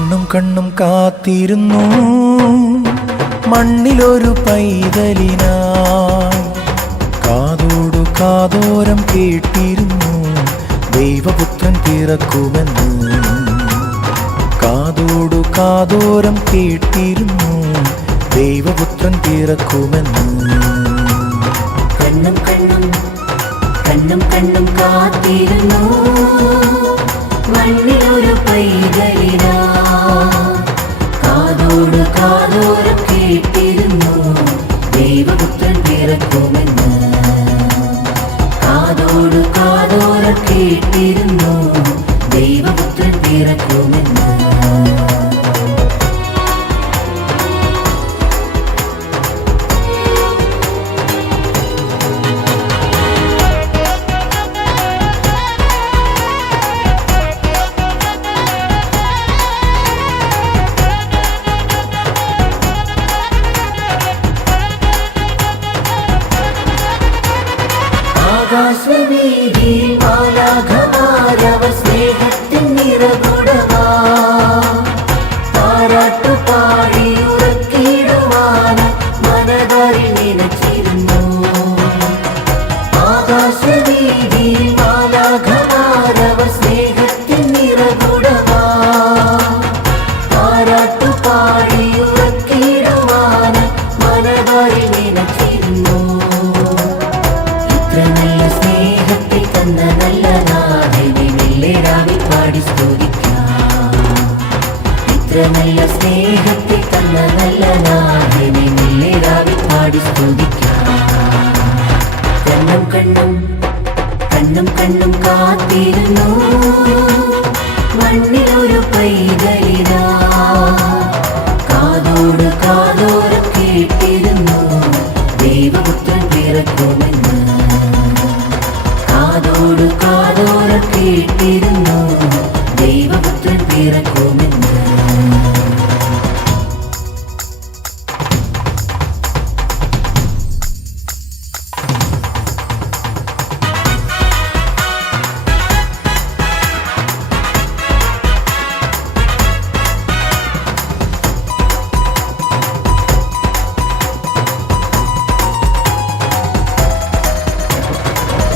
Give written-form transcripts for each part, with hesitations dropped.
കണ്ണും കണ്ണും കാത്തിരുന്നു മണ്ണിലൊരു പൈതലിനായി. കാതോടു കാതോരം കേട്ടിരുന്നു ദൈവപുത്രൻ പിറക്കുമെന്ന്. കാതോടു കാതോരം കേട്ടിരുന്നു ദൈവപുത്രൻ പിറക്കുമെന്ന്. കണ്ണും കണ്ണും കണ്ണും കണ്ണും കാത്തിരുന്നു മണ്ണിലൊരു പൈതലിനാ. കാതോടു കാതോരം കേട്ടിരുന്നു ദൈവപുത്രൻ പിറക്കുമെന്ന്. കാതോടു കാതോരം കേട്ടിരുന്നു ദൈവപുത്രൻ പിറക്കുമെന്ന്. ആകാശവീതിയിൽ മാലാഖമാരവർ സ്നേഹത്തിൻ നിറകുടമാ. താരാട്ടുപാടി ഉറക്കിടുവാൻ മനതാരിൽ നിലച്ചിരുന്നു. ആകാശവീതിയിൽ മാലാഖമാരവർ സ്നേഹത്തിൻ നിറകുടമാ. താരാട്ടുപാടി ഉറക്കിടുവാൻ മനതാരിൽ നിലച്ചിരുന്നു. നല്ല സ്നേഹത്തെ തന്ന നല്ല നാഥനെ മെല്ലെരാവിൽ പാടി സ്തുതിക്കാം. ഇത്ര നല്ല സ്നേഹത്തെ തന്ന നല്ല നാഥനെ മെല്ലെരാവിൽ പാടി സ്തുതിക്കാം. കണ്ണും കണ്ണും കണ്ണും കണ്ണും കാത്തിരുന്നു മണ്ണിലൊരു പൈതലിനാ. കാതോട് കാതോരം കേട്ടിരുന്നു ദൈവപുത്രൻ പിറക്കുമെന്ന്. കാതോടു കാതോരം കേട്ടിരുന്നു ദൈവപുത്രൻ പിറക്കുമെന്ന്.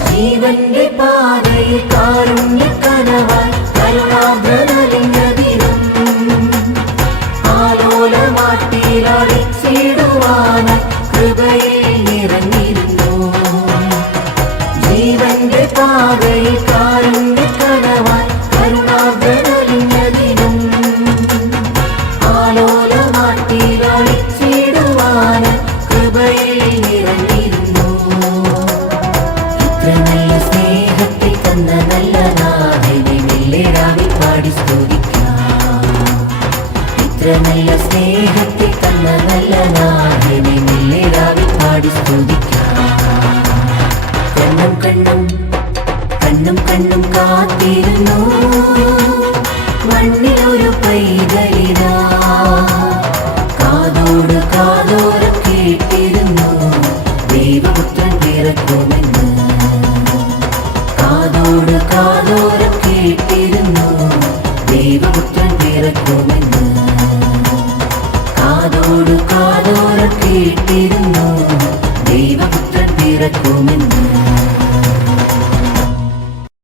ജീവന്റെ പാതയിൽ കാരുണ്യക്കനവായി കരുണാദ്രനലിഞ്ഞ ദിനം. ആലോലമാട്ടിലടിച്ചിടുവാൻ കൃപയിൽ നിറഞ്ഞിരുന്നു. ജീവന്റെ പാതയിൽ കാരുണ്യക്കനവായി കരുണാദ്രനലിഞ്ഞ ദിനം. ആലോലമാട്ടിലടിച്ചിടുവാൻ കൃപയിൽ നിറഞ്ഞിരുന്നു. നല്ല സ്നേഹത്തെ തന്ന നല്ല നാഥനെ മെല്ലെരാവിൽ പാടി സ്തുതിക്കാം. ഇത്ര നല്ല സ്നേഹത്തെ തന്ന നല്ല നാഥനെ മെല്ലെരാവിൽ പാടി സ്തുതിക്കാം. കണ്ണും കണ്ണും കണ്ണും കണ്ണും കാത്തിരുന്നു മണ്ണിലൊരു പൈതലിനാ. കാതോട് കാതോരം കേട്ടിരുന്നു ദൈവപുത്രൻ പിറക്കുമെന്ന്. കാതോട് കാതോരം കേട്ടിരുന്നു ദൈവപുത്രൻ പിറക്കുമെന്ന്. കാതോട് കാതോരം കേട്ടിരുന്നു ദൈവപുത്രൻ പിറക്കുമെന്ന്.